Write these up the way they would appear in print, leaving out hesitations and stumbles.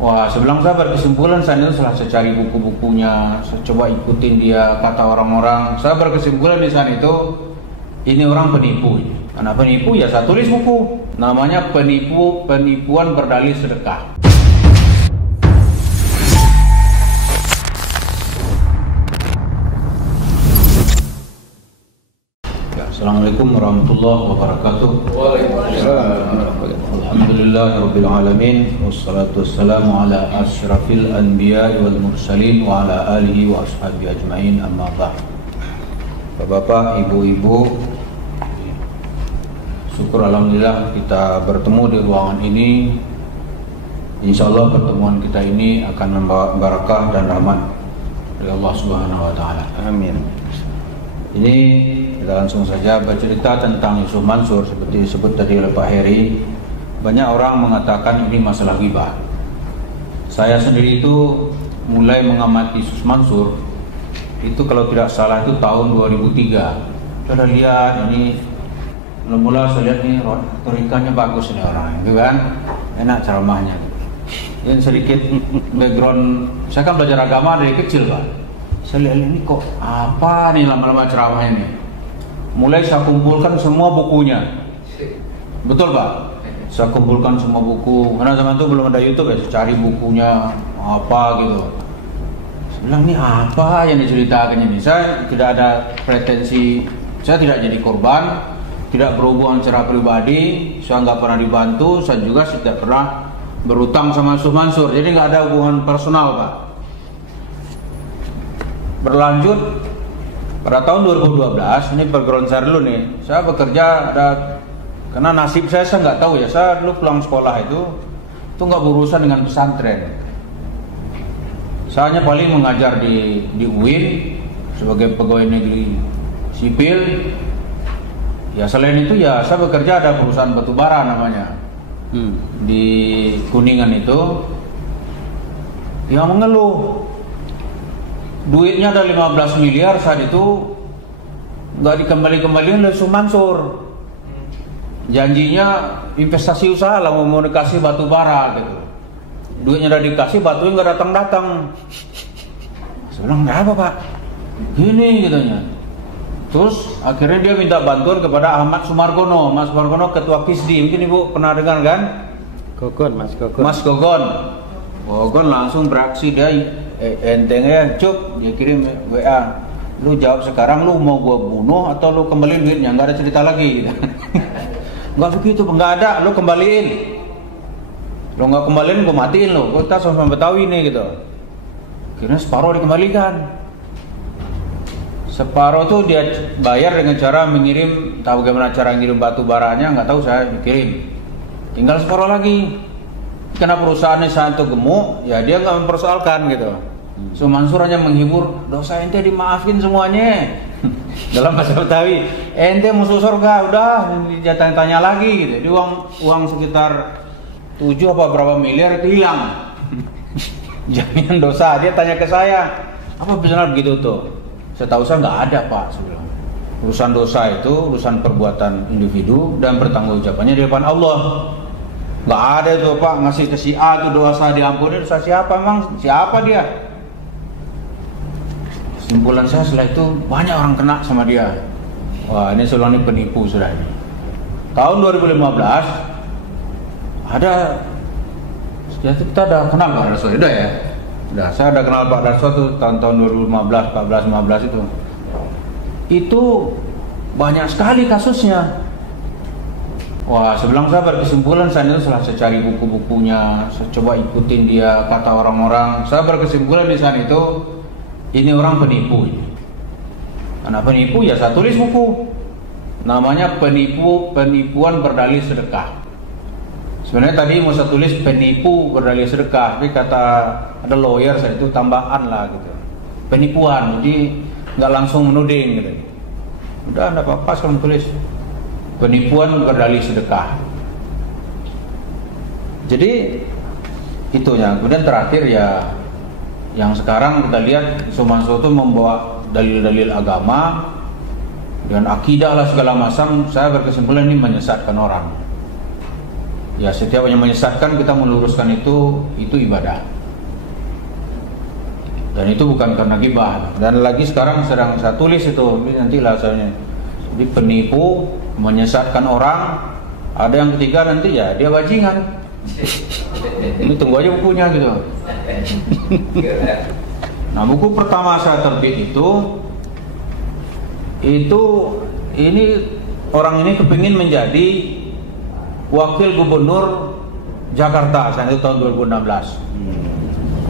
Wah, sebelang saya berkesimpulan, saya itu setelah saya cari buku-bukunya, saya coba ikutin dia kata orang-orang, saya berkesimpulan di sana itu ini orang penipu. Karena penipu ya saya tulis buku, namanya penipuan berdalih sedekah. Assalamualaikum warahmatullahi wabarakatuh. Alhamdulillahirabbil alamin wassalatu wassalamu ala asyrafil anbiya'i wal mursalin wa ala alihi wa ashabihi ajmain, amma ba'd. Bapak, Ibu-ibu, syukur alhamdulillah kita bertemu di ruangan ini. Insyaallah pertemuan kita ini akan membawa barakah dan rahmat dari Allah Subhanahu wa taala. Amin. Ini kita langsung saja bercerita tentang Yusuf Mansur. Seperti disebut tadi oleh Pak Heri, banyak orang mengatakan ini masalah ghibah. Saya sendiri itu mulai mengamati Yusuf Mansur itu kalau tidak salah itu tahun 2003. Sudah lihat ini, mula saya lihat nih retorikanya bagus ini orang, gitu kan, enak ceramahnya. Yang sedikit background, saya kan belajar agama dari kecil, Pak. Saya lihat ini kok apa nih lama-lama ceramahnya ini. Mulai saya kumpulkan semua bukunya. Betul, Pak? Saya kumpulkan semua buku. Karena zaman itu belum ada YouTube ya, saya cari bukunya apa gitu. Saya bilang ini apa yang diceritakan ini. Saya tidak ada pretensi, saya tidak jadi korban, tidak berhubungan secara pribadi, saya nggak pernah dibantu, saya juga tidak pernah berutang sama Yusuf Mansur. Jadi nggak ada hubungan personal, Pak. Berlanjut pada tahun 2012, ini background saya dulu nih. Saya bekerja karena nasib saya nggak tahu ya. Saya dulu pulang sekolah itu nggak berurusan dengan pesantren. Saya hanya paling mengajar di UIN sebagai pegawai negeri sipil. Ya selain itu ya saya bekerja ada perusahaan batubara namanya di Kuningan itu yang mengeluh. Duitnya ada 15 miliar saat itu nggak dikembali-kembaliin oleh Yusuf Mansur. Janjinya investasi usaha lah, mau dikasih batu bara gitu. Duitnya udah dikasih, batunya nggak datang-datang. Saya bilang nggak apa, Pak, gini katanya. Terus akhirnya dia minta bantuan kepada Ahmad Sumargono. Mas Sumargono ketua KISDI, mungkin Ibu pernah dengar kan? Mas Gogon langsung beraksi, dia entengnya cup, dia kirim WA, lu jawab sekarang, lu mau gua bunuh atau lu kembaliin duitnya, nggak ada cerita lagi gitu. Nggak begitu, nggak ada, lu kembaliin. Lu nggak kembaliin, gua matiin lu, kita sama Betawi nih gitu. Akhirnya separuh dikembalikan. Separuh tuh dia bayar dengan cara mengirim, tahu bagaimana cara ngirim batu baranya, nggak tahu, saya dikirim. Tinggal separuh lagi. Karena perusahaannya saat itu gemuk, ya dia nggak mempersoalkan gitu. So Mansur hanya menghibur, dosa ente dimaafin semuanya. Dalam bahasa Betawi, ente musuh surga, udah jangan tanya lagi gitu. Jadi uang sekitar 7 apa berapa miliar itu hilang. Jaminan dosa, dia tanya ke saya, apa benar begitu tuh? Saya tahu saya nggak ada, Pak, saya bilang. Urusan dosa itu urusan perbuatan individu dan pertanggungjawabannya di depan Allah. Nggak ada tuh, Pak, ngasih ke si A tuh dosa diampuni. Dosa siapa emang? Siapa dia? Kesimpulan saya setelah itu banyak orang kena sama dia. Wah, ini sebenarnya penipu sudah ini. Tahun 2015 ada, kita udah kenal Pak Darso, udah ya. Udah, saya udah kenal Pak Darso tuh tahun 2015, 14, 15 itu. Itu banyak sekali kasusnya. Wah, sebelang saya berkesimpulan, saya itu setelah saya cari buku-bukunya, saya coba ikutin dia kata orang-orang, saya berkesimpulan di sana itu ini orang penipu. Karena penipu ya saya tulis buku, namanya penipuan berdalih sedekah. Sebenarnya tadi mau saya tulis penipu berdalih sedekah, tapi kata ada lawyer saya itu tambahan lah gitu, penipuan, jadi nggak langsung menuding gitu. Udah, nggak apa-apa sekarang tulis penipuan berdalih sedekah. Jadi itunya. Kemudian terakhir ya, yang sekarang kita lihat Yusuf Mansur itu membawa dalil-dalil agama dan akidah lah segala macam. Saya berkesimpulan ini menyesatkan orang. Ya setiap yang menyesatkan kita meluruskan itu ibadah. Dan itu bukan karena gibah. Dan lagi sekarang sedang saya tulis itu, nantilah soalnya. Jadi penipu menyesatkan orang, ada yang ketiga nanti ya dia bajingan. Ini tunggu aja bukunya gitu. Nah, buku pertama saya terbit ini orang ini kepingin menjadi wakil gubernur Jakarta saat itu tahun 2016.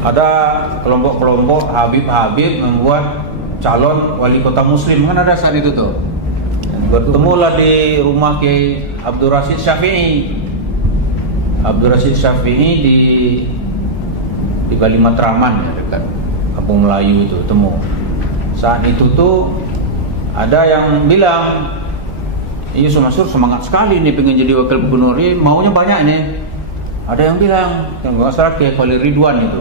Ada kelompok-kelompok Habib membuat calon wali kota muslim, kan ada saat itu tuh. Bertemulah di rumah Kiai Abdul Rashid Syafi'i. Abdul Rashid Syafi'i di Kalimatraman ya, dekat Kampung Melayu itu temu. Saat itu tuh ada yang bilang, Yusuf Mansur semangat sekali nih pengen jadi wakil gubernur, ini maunya banyak nih. Ada yang bilang, yang masalah kayak Khalil Ridwan itu,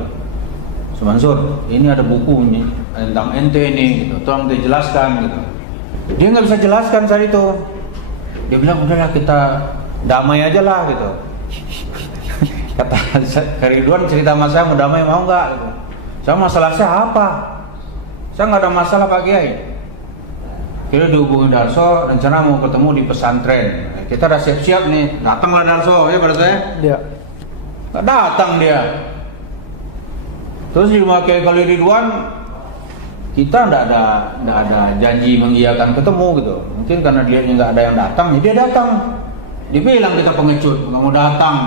Yusuf Mansur, ini ada bukunya tentang ente ini, gitu. Tolong dijelaskan gitu. Dia nggak bisa jelaskan saat itu. Dia bilang udahlah kita damai aja lah gitu. Kata Khalil Ridwan, cerita sama saya mau damai mau nggak? Gitu. Saya masalah saya apa? Saya nggak ada masalah Pak Kiai. Kita dihubungi Darso, rencana mau ketemu di pesantren. Kita udah siap-siap nih, datanglah Darso ya pada saya. Dia nggak datang dia. Terus di rumah Kiai Khalil Ridwan, kita nggak ada janji mengiyakan ketemu gitu. Mungkin karena dia nggak ada yang datang, jadi dia datang. Dia bilang kita pengecut, nggak mau datang.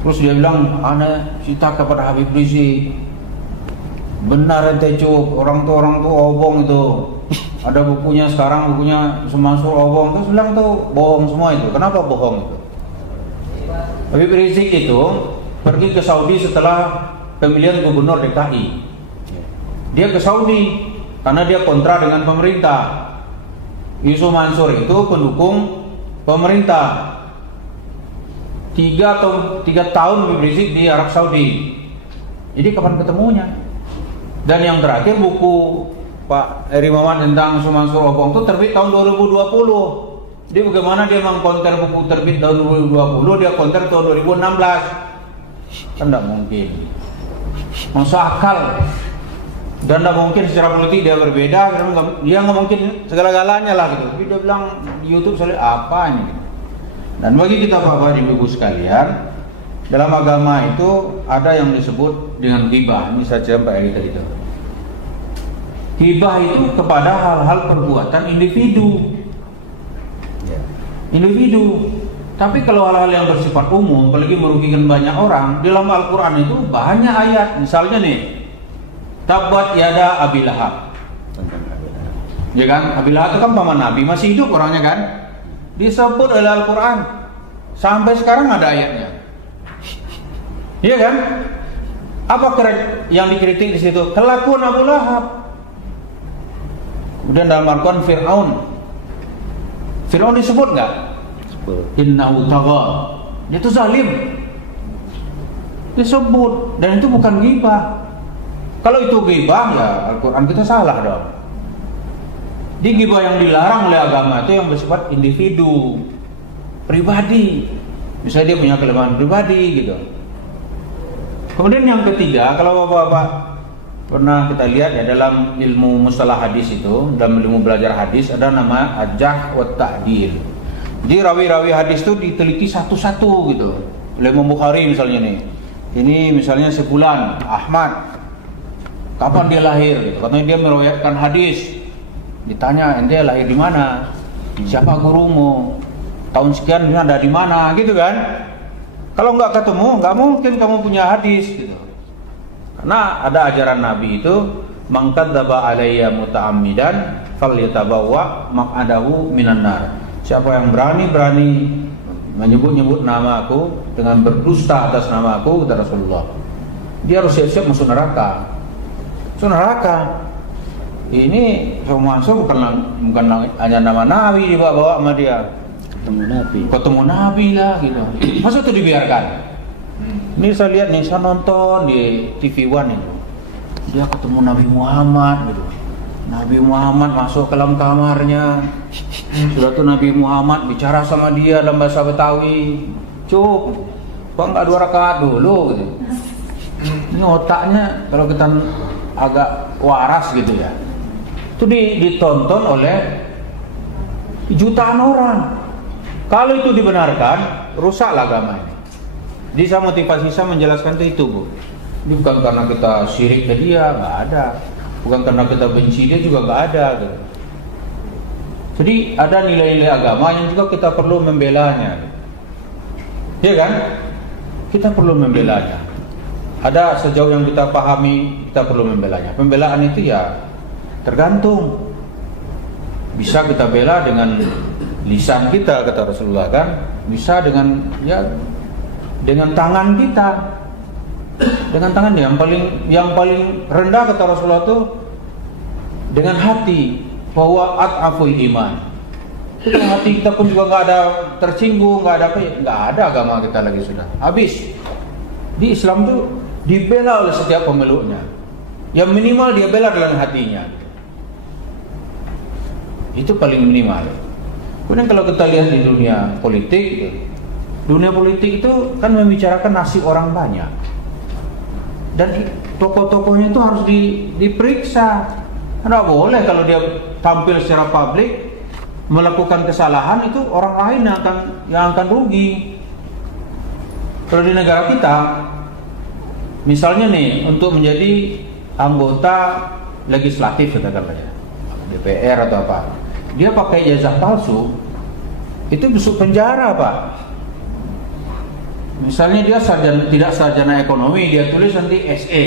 Terus dia bilang, ana cerita kepada Habib Rizik. Benar ente cuk, orang tuh obong itu. Ada bukunya sekarang, bukunya Mansur obong. Terus bilang tuh bohong semua itu. Kenapa bohong itu? Habib Rizik itu pergi ke Saudi setelah pemilihan gubernur DKI. Dia ke Saudi karena dia kontra dengan pemerintah. Yusuf Mansur itu pendukung pemerintah. 3 tahun Habib Rizik di Arab Saudi. Jadi kapan ketemunya? Dan yang terakhir buku Pak Eri Mawan tentang Yusuf Mansur obong itu terbit tahun 2020. Jadi bagaimana dia mengkonter buku terbit tahun 2020, dia konter tahun 2016? Kan tidak mungkin. Masuk akal. Dan tidak mungkin secara politik dia berbeda. Dia nggak mungkin segala-galanya lah gitu. Tapi dia bilang di YouTube saya apa ini? Dan bagi kita Bapak Ibu sekalian, dalam agama itu ada yang disebut dengan ghibah. Ini saja Pak Eri tadi itu. Ghibah itu kepada hal-hal perbuatan individu. Tapi kalau hal-hal yang bersifat umum, apalagi merugikan banyak orang, dalam Al-Quran itu banyak ayat. Misalnya nih, Tabbat yada Abi Lahab. Ya kan? Abi Lahab itu kan paman Nabi, masih hidup orangnya kan? Disebut oleh Al-Quran. Sampai sekarang ada ayatnya. Iya kan? Apa yang dikritik di situ? Kelakuan Abu Lahab. Kemudian dalam Al-Quran Fir'aun disebut nggak? Innahu tagha. Dia itu zalim. Disebut, dan itu bukan ghibah. Kalau itu ghibah ya Al-Quran kita salah dong. Di ghibah yang dilarang oleh agama itu yang bersifat individu, pribadi. Misalnya dia punya kelemahan pribadi gitu. Kemudian yang ketiga, kalau Bapak-bapak pernah kita lihat ya dalam ilmu mustalah hadis itu, dalam ilmu belajar hadis ada nama Al-Jarh wa Ta'dil. Jadi rawi-rawi hadis itu diteliti satu-satu gitu. Oleh Imam Bukhari misalnya nih. Ini misalnya sebulan Ahmad, kapan dia lahir gitu. Katanya dia meriwayatkan hadis. Ditanya, ente lahir di mana? Siapa gurumu? Tahun sekian dia ada di mana? Gitu kan? Kalau nggak ketemu, nggak mungkin kamu punya hadis gitu. Karena ada ajaran Nabi itu, man kadzdzaba alayya muta'ammidan falyatabawwa maq'adahu minan nar. Siapa yang berani menyebut-nyebut nama aku dengan berdusta atas nama aku, kata Rasulullah, dia harus siap-siap masuk neraka. Masuk neraka. Ini Mansur bukan hanya nama Nabi dibawa sama dia. Ketemu Nabi lah gitu. Masa itu dibiarkan? Ini saya lihat nih, saya nonton di TV One itu. Dia ketemu Nabi Muhammad gitu. Nabi Muhammad masuk ke dalam kamarnya. Sudah tuh Nabi Muhammad bicara sama dia dalam bahasa Betawi. Cuk, kok nggak 2 rakaat dulu gitu. Ini otaknya kalau kita agak waras gitu ya, itu ditonton oleh jutaan orang. Kalau itu dibenarkan, rusaklah agama ini. Jadi saya motivasi saya menjelaskan itu Bu. Ini bukan karena kita syirik ke dia, nggak ada. Bukan karena kita benci dia juga nggak ada gitu. Jadi ada nilai-nilai agama yang juga kita perlu membelanya. Iya kan? Kita perlu membelanya. Ada sejauh yang kita pahami, kita perlu membelanya. Pembelaan itu ya tergantung. Bisa kita bela dengan lisan kita, kata Rasulullah kan? Bisa dengan tangan kita. Dengan tangan yang paling rendah kata Rasulullah itu dengan hati. Bahwa at'aful iman. Itu hati kita pun juga nggak ada tersinggung, nggak ada agama kita lagi sudah habis. Di Islam tuh dibela oleh setiap pemeluknya. Yang minimal dia bela dalam hatinya. Itu paling minimal. Kemudian kalau kita lihat di dunia politik itu kan membicarakan nasib orang banyak. Dan tokoh-tokohnya itu harus diperiksa. Tidak boleh kalau dia tampil secara publik melakukan kesalahan, itu orang lain yang akan rugi. Kalau di negara kita, misalnya nih untuk menjadi anggota legislatif katakanlah ya, DPR atau apa, dia pakai ijazah palsu, itu masuk penjara Pak. Misalnya dia tidak sarjana ekonomi, dia tulis nanti SE,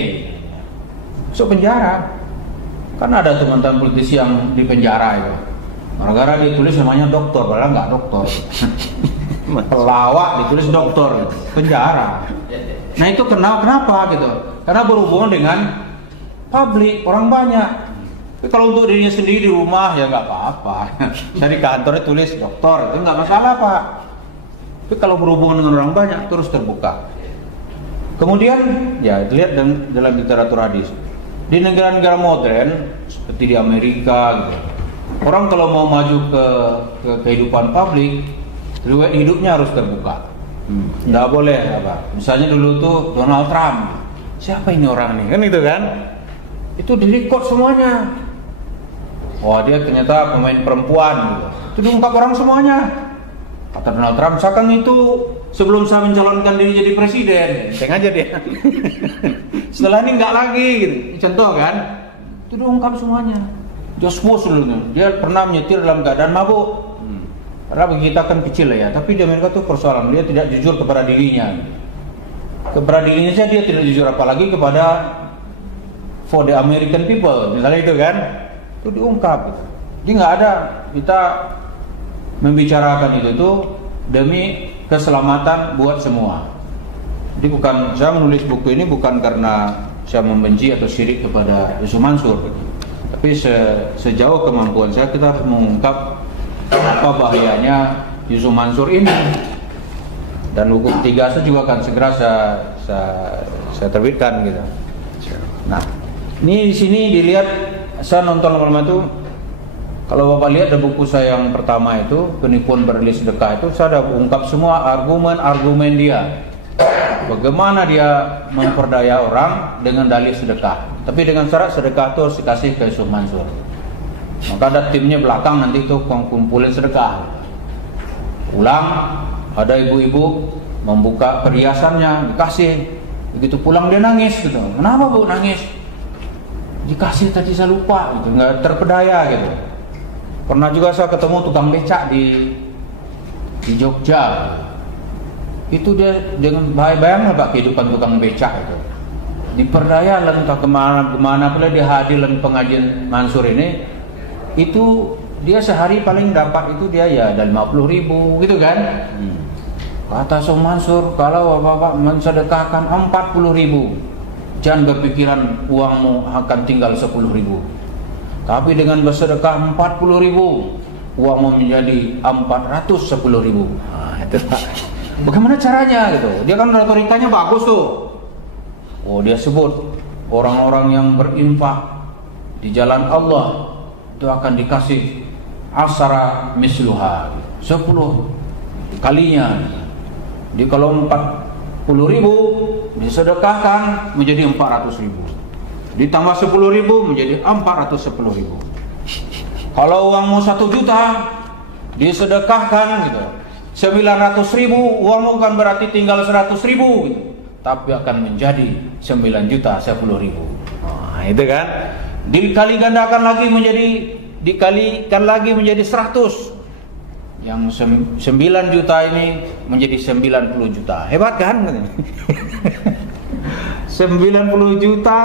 masuk penjara. Kan ada teman-teman politisi yang di penjara itu, gara-gara dia tulis namanya doktor, padahal nggak doktor. Pelawak ditulis doktor, penjara. Nah itu kenapa gitu? Karena berhubungan dengan publik, orang banyak. Tapi kalau untuk dirinya sendiri di rumah ya nggak apa-apa. Dari kantornya tulis doktor, itu nggak masalah Pak. Tapi kalau berhubungan dengan orang banyak terus terbuka. Kemudian ya lihat dalam literatur hadis. Di negara-negara modern seperti di Amerika gitu, orang kalau mau maju ke kehidupan publik, riwayat hidupnya harus terbuka. Nggak boleh apa. Misalnya dulu tuh Donald Trump, siapa ini orang nih kan itu kan? Itu direkod semuanya. Wah dia ternyata pemain perempuan gitu. Itu diungkap orang semuanya. Kata Donald Trump, seakan itu sebelum saya mencalonkan diri jadi presiden, sengaja dia. Setelah ini nggak lagi gitu. Contoh kan, itu diungkap semuanya. George Bush dulu, dia pernah menyetir dalam keadaan mabuk. Karena bagi kita kan kecil ya, tapi di Amerika tuh persoalan dia tidak jujur kepada dirinya. Kepada dirinya saja dia tidak jujur, apalagi kepada for the American people, misalnya itu kan, itu diungkap. Jadi nggak ada kita membicarakan itu tuh demi keselamatan buat semua. Jadi bukan saya menulis buku ini bukan karena saya membenci atau syirik kepada Yusuf Mansur, tapi sejauh kemampuan saya kita harus mengungkap apa bahayanya Yusuf Mansur ini. Dan buku ketiga saya juga akan segera saya terbitkan gitu. Nah, ini di sini dilihat saya nonton lama-lama itu. Kalau Bapak lihat ada buku saya yang pertama itu Penipuan Berlin Sedekah, itu saya ada ungkap semua argumen dia. Bagaimana dia memperdaya orang dengan dalih sedekah, tapi dengan syarat sedekah itu harus dikasih ke Yusuf Mansur. Maka ada timnya belakang nanti itu kumpulin sedekah. Pulang ada ibu-ibu membuka perhiasannya dikasih, begitu pulang dia nangis gitu. Kenapa Bu nangis? Dikasih tadi saya lupa gitu, nggak terpedaya gitu. Pernah juga saya ketemu tukang becak di Jogja. Itu dia dengan bayangkan Pak kehidupan tukang becak itu. Diperdaya entah kemana pula dia hadir dalam pengajian Mansur ini. Itu dia sehari paling dapat itu dia ya ada 50.000 gitu kan. Kata Yusuf Mansur, kalau Bapak mensedekahkan 40.000, jangan berpikiran uangmu akan tinggal 10.000. Tapi dengan bersedekah 40.000, uangmu menjadi 410.000. Nah, itu Pak. Bagaimana caranya gitu? Dia kan retorikanya bagus tuh. Oh, dia sebut orang-orang yang berinfak di jalan Allah itu akan dikasih asara misluha, 10 kalinya. Jadi kalau 40.000 disedekahkan menjadi 400.000, ditambah 10.000 menjadi 410.000. Kalau uangmu 1 juta disedekahkan gitu, 900.000, uangmu kan berarti tinggal 100.000 gitu, tapi akan menjadi 9.010.000. Nah, itu kan dikalikan lagi menjadi 100. Yang 9 juta ini menjadi 90 juta. Hebat kan? 90 juta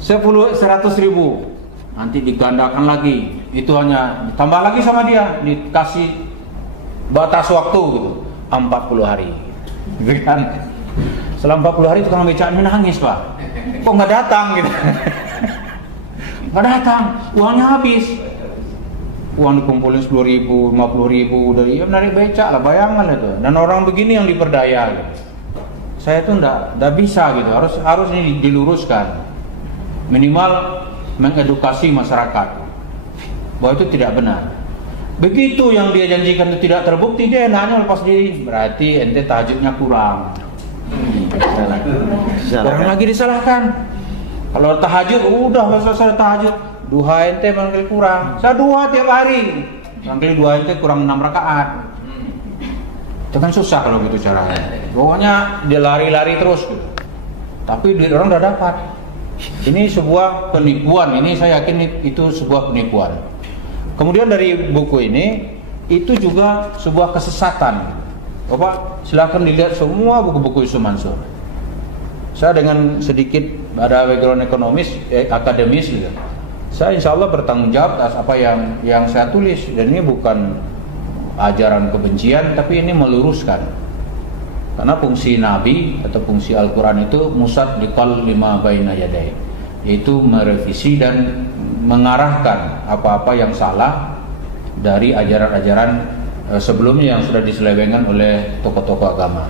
100.000. Nanti digandakan lagi. Itu hanya ditambah lagi sama dia, dikasih batas waktu gitu, 40 hari. Gitu kan? Selama 40 hari tukang becak ini nangis, Pak. Kok nggak datang gitu? Nggak datang, uangnya habis. Uang dikumpulin 10.000, 50.000 dari narik becak lah, bayangan itu. Dan orang begini yang diperdaya gitu. Saya tuh nggak bisa gitu, harus ini diluruskan. Minimal mengedukasi masyarakat bahwa itu tidak benar. Begitu yang dia janjikan itu tidak terbukti, dia enaknya lepas diri. Berarti ente tahajudnya kurang. Orang lagi disalahkan. Kalau tahajud udah selesai tahajud, duha ente manggil kurang. Saya duha tiap hari, manggil duha ente kurang 6 rakaat. Itu kan susah kalau gitu caranya. Pokoknya dia lari-lari terus gitu. Tapi duit orang udah dapat. Ini sebuah penipuan. Ini saya yakin itu sebuah penipuan. Kemudian dari buku ini itu juga sebuah kesesatan. Bapak silakan dilihat semua buku-buku Yusuf Mansur. Saya dengan sedikit ada background akademis gitu. Saya insya Allah bertanggung jawab atas apa yang saya tulis, dan ini bukan ajaran kebencian, tapi ini meluruskan. Karena fungsi Nabi atau fungsi Al-Quran itu musaddiqal lima baina yadayhi, yaitu merevisi dan mengarahkan apa-apa yang salah dari ajaran-ajaran sebelumnya yang sudah diselewengkan oleh tokoh-tokoh agama.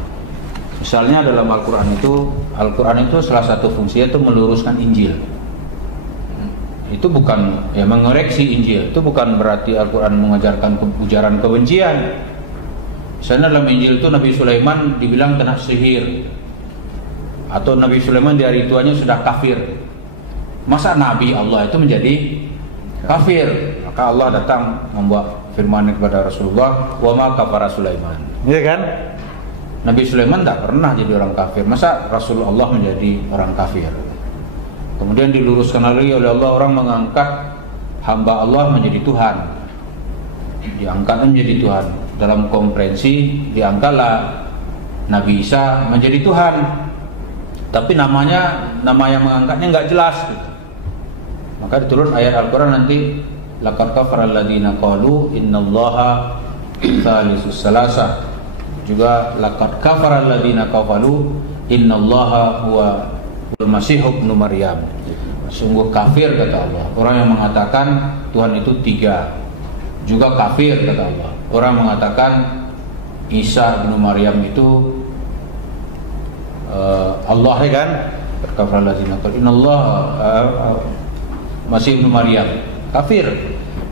Misalnya dalam Al-Quran itu salah satu fungsinya itu meluruskan Injil. Itu bukan mengoreksi Injil. Itu bukan berarti Al-Quran mengajarkan ujaran kebencian. Misalnya dalam Injil itu Nabi Sulaiman dibilang kena sihir, atau Nabi Sulaiman di hari tuanya sudah kafir. Masa Nabi Allah itu menjadi kafir? Maka Allah datang membuat firman kepada Rasulullah, wa ma kafara Sulaiman. Iya kan? Nabi Sulaiman tak pernah jadi orang kafir. Masa Rasulullah menjadi orang kafir? Kemudian diluruskan lagi oleh Allah, orang mengangkat hamba Allah menjadi Tuhan. Diangkatnya menjadi Tuhan. Dalam komprensi diangkatlah Nabi Isa menjadi Tuhan. Tapi nama yang mengangkatnya nggak jelas gitu. Maka diturun ayat Al-Quran nanti, laqad kafara alladziina qalu innallaha tsalisus salasah. Juga laqad kafara alladziina qalu innallaha huwal masih ibnu Maryam. Sungguh kafir kata Allah orang yang mengatakan Tuhan itu 3. Juga kafir kata Allah orang mengatakan Isa ibnu Maryam itu Allah, ya kan? Kafara alladziina qalu innallaha masih ibnu Maryam, kafir.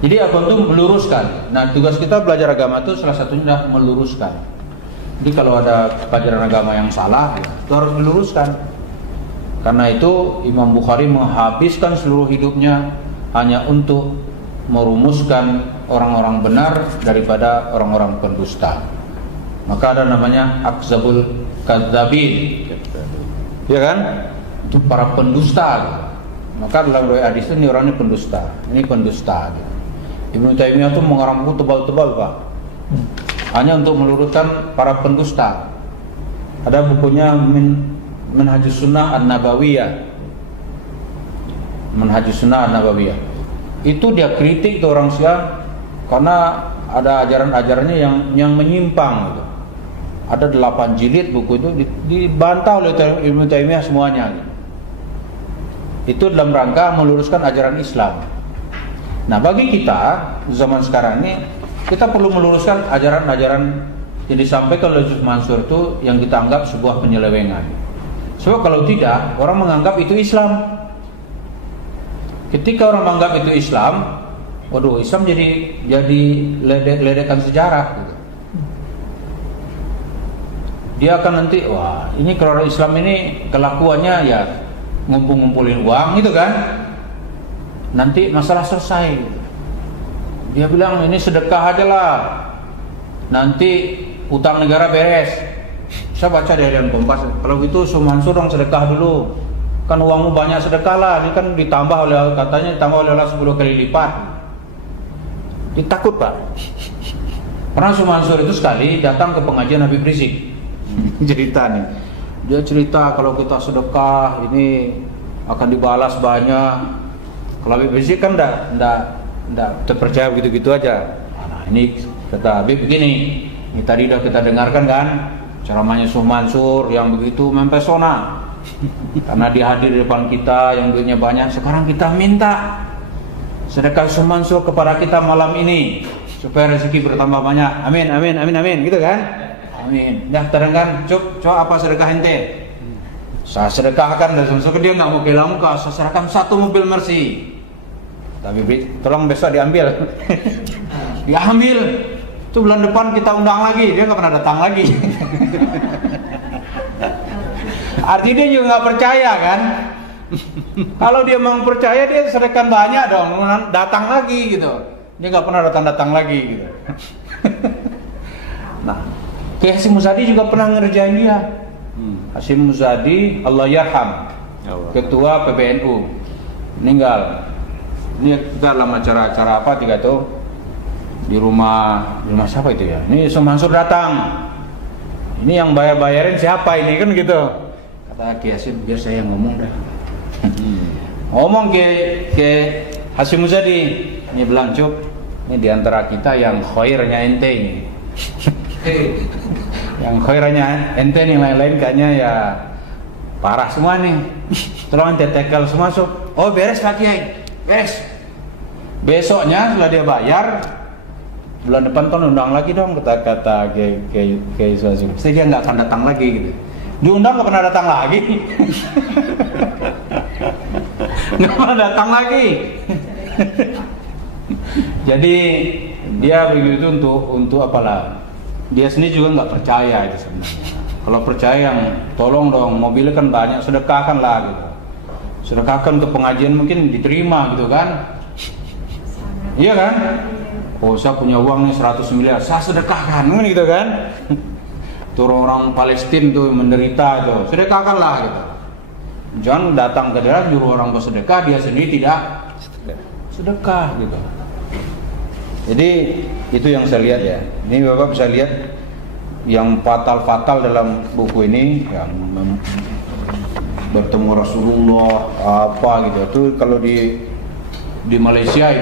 Jadi apa itu meluruskan. Nah, tugas kita belajar agama itu salah satunya meluruskan. Jadi kalau ada pelajaran agama yang salah, itu harus diluruskan. Karena itu Imam Bukhari menghabiskan seluruh hidupnya hanya untuk merumuskan orang-orang benar daripada orang-orang pendusta. Maka ada namanya akzabul kadzabin, ya kan? Itu para pendusta. Maka dalam riwayat hadis ini orang ini pendusta. Ini pendusta. Ibnu Taimiyah itu mengarang buku tebal-tebal, Pak. Hanya untuk meluruskan para pendusta. Ada bukunya Manhajus Sunnah An-Nabawiyah. Manhajus Sunnah An-Nabawiyah. Itu dia kritik tuh orang Syiah karena ada ajaran-ajarannya yang menyimpang gitu. Ada 8 jilid buku itu dibantah oleh Ibnu Taimiyah semuanya. Itu dalam rangka meluruskan ajaran Islam. Nah, bagi kita zaman sekarang ini, kita perlu meluruskan ajaran-ajaran yang disampaikan oleh Yusuf Mansur itu yang kita anggap sebuah penyelewengan. Sebab kalau tidak, orang menganggap itu Islam. Ketika orang menganggap itu Islam, waduh, Islam jadi ledekan sejarah gitu. Dia akan nanti, wah ini kalau Islam ini kelakuannya ya ngumpulin uang gitu kan, nanti masalah selesai gitu. Dia bilang ini sedekah aja lah, nanti utang negara beres. Saya baca di harian Kompas, kalau gitu Mansur dong sedekah dulu, kan uangmu banyak, sedekah lah, ini kan ditambah oleh, katanya ditambah oleh Allah 10 kali lipat. Ditakut Pak. Pernah Mansur itu sekali datang ke pengajian Habib Rizik, cerita nih, dia cerita kalau kita sedekah ini akan dibalas banyak. Kalau Habib Rizik kan enggak terpercaya begitu-gitu aja. Nah, ini kata Habib begini, ini tadi udah kita dengarkan kan ceramahnya Mansur yang begitu mempesona. Karena dia hadir di depan kita yang duitnya banyak, sekarang kita minta sedekah Mansur kepada kita malam ini supaya rezeki bertambah banyak. Amin, amin, amin, amin, gitu kan? Amin. Dah terangkan, cuk apa sedekah ente? Saya sedekahkan, dan dia nggak mau kehilangan muka, saya serahkan 1 mobil Mercy. Tapi tolong besok diambil. Diambil. Itu bulan depan kita undang lagi, dia nggak pernah datang lagi. Artinya dia juga nggak percaya kan? Kalau dia memang percaya, dia sedekahkan banyak dong, datang lagi gitu. Dia nggak pernah datang lagi gitu. Nah, Kiai Hasyim Muzadi juga pernah ngerjain dia. Hasyim Muzadi, Allah yarham, ketua PBNU, meninggal. Ini kita dalam acara apa tiga tuh di rumah siapa itu ya? Ini Mansur datang. Ini yang bayarin siapa ini kan gitu. Kata Kiai Hasyim, biar saya ngomong dah. Ngomong ke Hasyim Muzadi, ini bilang cuk, ini diantara kita yang khairnya ente ini. Yang khairnya ente nih, lain-lain kayaknya ya parah semua nih. Tolong ente tekel semua so. Oh beres Pak Kiai, beres. Besoknya setelah dia bayar, bulan depan kan undang lagi dong, kata Kiai Hasyim. Saya dia nggak akan datang lagi gitu. Diundang nggak pernah datang lagi. Nggak pernah datang lagi. Jadi dia begitu untuk apalah? Dia sendiri juga nggak percaya itu sebenarnya. Kalau percaya yang tolong dong, mobilnya kan banyak, sedekahkan lah gitu. Sedekahkan ke pengajian mungkin diterima gitu kan? Iya kan? Oh saya punya uang nih 100 miliar, saya sedekahkan gitu kan? Tuh orang Palestina tuh menderita tuh, sedekahkan lah gitu. Jangan datang ke daerah nyuruh orang bersedekah, dia sendiri tidak sedekah gitu. Jadi itu yang saya lihat ya. Ini Bapak bisa lihat yang fatal dalam buku ini, yang bertemu Rasulullah apa gitu. Itu kalau di Malaysia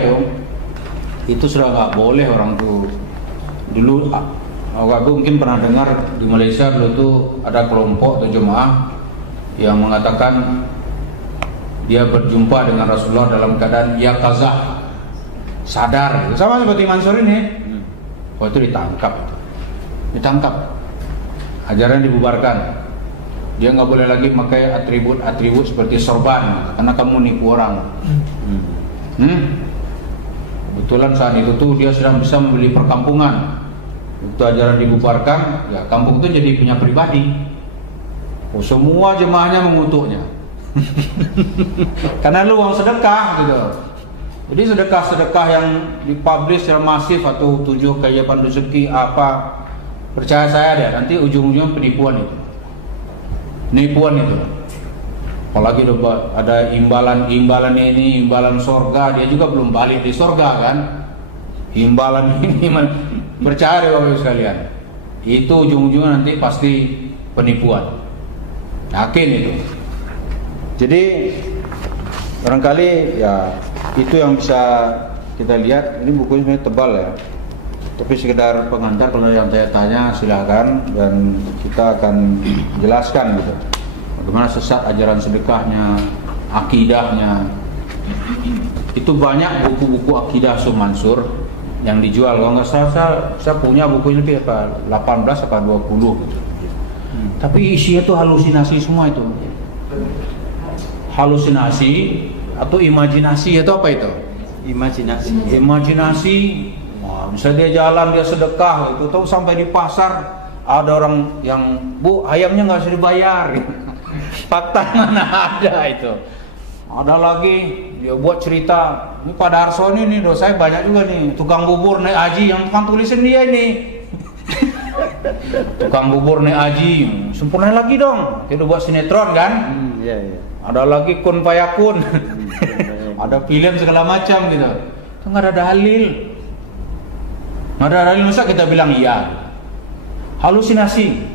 itu sudah nggak boleh orang tuh. Dulu aku mungkin pernah dengar di Malaysia dulu tuh ada kelompok atau jemaah yang mengatakan dia berjumpa dengan Rasulullah dalam keadaan yaqazah, sadar, sama seperti Mansur ini. Oh itu ditangkap, ajaran dibubarkan. Dia nggak boleh lagi pakai atribut seperti sorban karena kamu nipu orang. Kebetulan saat itu tuh dia sedang bisa membeli perkampungan. Itu ajaran dibubarkan, ya kampung itu jadi punya pribadi. Oh, semua jemaahnya mengutuknya. Karena lu uang sedekah gitu. Jadi sedekah yang dipublish secara masif atau 7 keajaiban rezeki apa, percaya saya deh nanti ujung-ujungnya penipuan itu. Apalagi ada imbalan ini, imbalan sorga, dia juga belum balik di sorga kan. Imbalan ini percaya deh Bapak sekalian, itu ujung-ujungnya nanti pasti penipuan. Yakin itu. Jadi barangkali ya itu yang bisa kita lihat. Ini bukunya sebenarnya tebal ya, tapi sekedar pengantar. Kalau yang saya tanya silahkan, dan kita akan jelaskan gitu bagaimana sesat ajaran sedekahnya, akidahnya. Itu banyak buku-buku akidah Mansur yang dijual. Kalau nggak salah saya punya bukunya lebih 18 atau 20 gitu. Tapi isinya tuh halusinasi semua itu. Halusinasi atau imajinasi itu apa itu? Imajinasi. Wah, misalnya dia jalan, dia sedekah, itu tahu sampai di pasar ada orang yang, "Bu, ayamnya nggak usah dibayar." Fakta mana ada itu. Ada lagi dia buat cerita, ini Pak Darso ini dosanya banyak juga nih, tukang bubur naik haji, yang tukang tulisin dia ini. Tukang bubur naik haji, sempurna lagi dong. Dia udah buat sinetron kan? Ada lagi kun payakun. Ada film segala macam gitu. Itu nggak ada dalil. Nggak ada dalil, masa kita bilang iya? Halusinasi.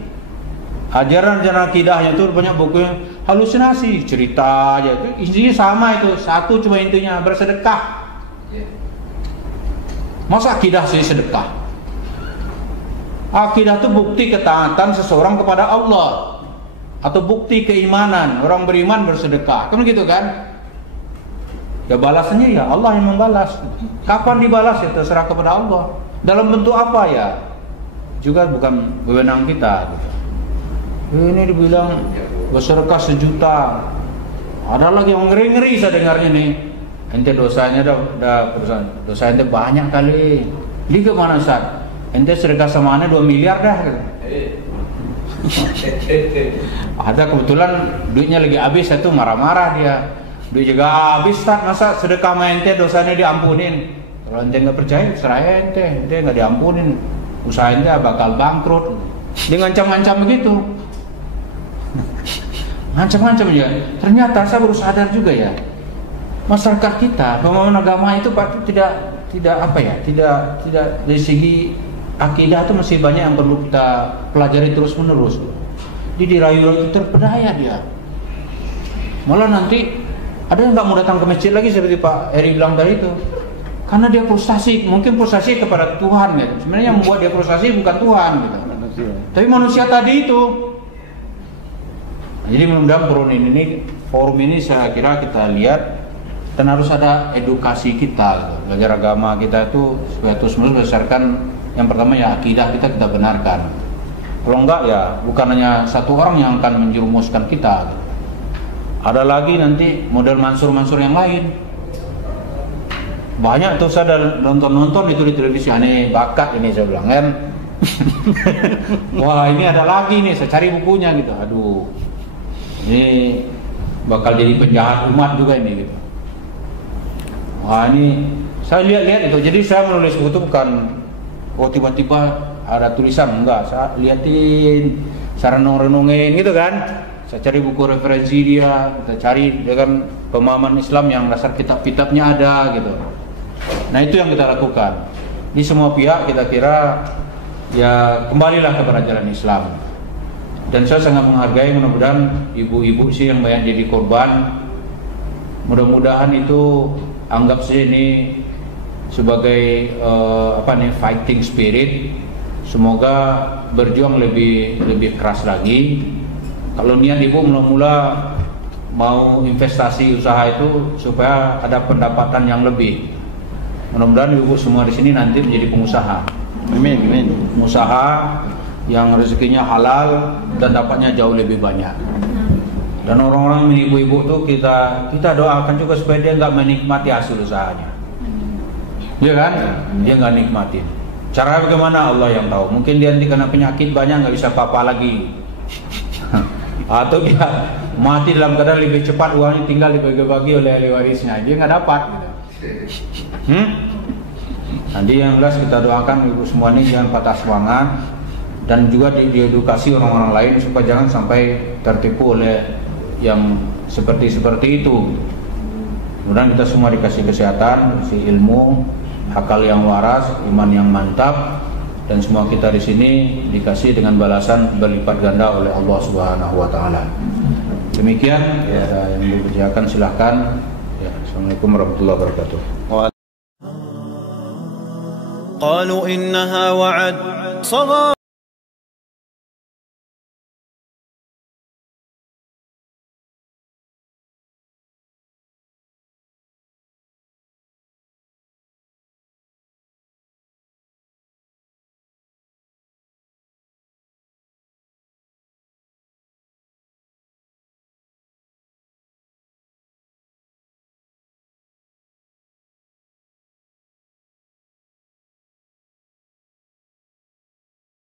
Ajaran-ajaran akidahnya itu banyak buku halusinasi, cerita aja. Intinya sama itu, satu cuma intinya bersedekah. Masa akidah sih sedekah? Akidah itu bukti ketaatan seseorang kepada Allah, atau bukti keimanan. Orang beriman bersedekah, kan gitu kan? Ya balasannya ya Allah yang membalas. Kapan dibalas ya terserah kepada Allah. Dalam bentuk apa ya? Juga bukan wewenang kita. Ini dibilang bersedekah 1 juta. Ada lagi yang ngeri-ngeri saya dengarnya nih. Ente dosanya dosa ente banyak kali. Di kemana Ustaz? Ente sedekah samanya 2 miliar dah. Ada kebetulan duitnya lagi habis, itu marah-marah dia. Duit juga habis Ustaz, masa sedekah sama ente dosanya diampunin? Kalau ente nggak percaya, serah ente nggak diampunin. Usaha ente bakal bangkrut. Dia ngancam-ngancam begitu. Macam-macam ya. Ternyata saya baru sadar juga ya, masyarakat kita pemahaman agama itu tidak apa ya, tidak dari segi akidah itu masih banyak yang perlu kita pelajari terus menerus. Jadi dirayu-rayu terpedaya dia. Malah nanti ada yang nggak mau datang ke masjid lagi seperti Pak Eri bilang tadi itu, karena dia frustasi. Mungkin frustasi kepada Tuhan ya. Sebenarnya yang membuat dia frustasi bukan Tuhan gitu. Tapi manusia tadi itu. Jadi mudah-mudahan forum ini saya kira kita lihat, dan harus ada edukasi kita, belajar agama kita itu supaya terus menerus berdasarkan yang pertama ya akidah kita benarkan. Kalau enggak ya bukan hanya satu orang yang akan menjerumuskan kita. Ada lagi nanti model mansur-mansur yang lain. Banyak tuh saya nonton itu di televisi, aneh bakat ini saya bilang kan. Wah ini ada lagi nih, saya cari bukunya gitu. Aduh. Ini bakal jadi penjahat umat juga ini gitu. Wah ini saya lihat itu. Jadi saya menulis buku itu bukan tiba-tiba ada tulisan, enggak. Saya liatin, saya renung-renungin gitu kan. Saya cari buku referensi dia, kita cari dengan pemahaman Islam yang dasar kitab-kitabnya ada gitu. Nah itu yang kita lakukan. Di semua pihak kita kira ya kembalilah kepada jalan Islam. Dan saya sangat menghargai, mudah-mudahan ibu-ibu sih yang banyak jadi korban, mudah-mudahan itu anggap saja ini sebagai fighting spirit. Semoga berjuang lebih keras lagi. Kalau niat ibu mula-mula mau investasi usaha itu supaya ada pendapatan yang lebih. Mudah-mudahan ibu semua di sini nanti menjadi pengusaha. Amin. Pengusaha yang rezekinya halal dan dapatnya jauh lebih banyak. Dan orang-orang ibu-ibu tuh kita doakan juga supaya dia nggak menikmati hasil usahanya. Iya kan? Dia nggak nikmatin. Cara bagaimana Allah yang tahu. Mungkin dia nanti kena penyakit banyak nggak bisa apa-apa lagi. Atau dia mati dalam keadaan lebih cepat, uangnya tinggal dibagi-bagi oleh ahli warisnya, dia nggak dapat. Nanti yang jelas kita doakan ibu semua ini jangan patah semangat. Dan juga diedukasi orang-orang lain supaya jangan sampai tertipu oleh yang seperti itu. Kemudian kita semua dikasih kesehatan, dikasih ilmu, akal yang waras, iman yang mantap, dan semua kita di sini dikasih dengan balasan berlipat ganda oleh Allah Subhanahu wa taala. Demikian ya, yang dikerjakan silahkan. Ya, Assalamualaikum warahmatullahi wabarakatuh. قالوا إنها وعد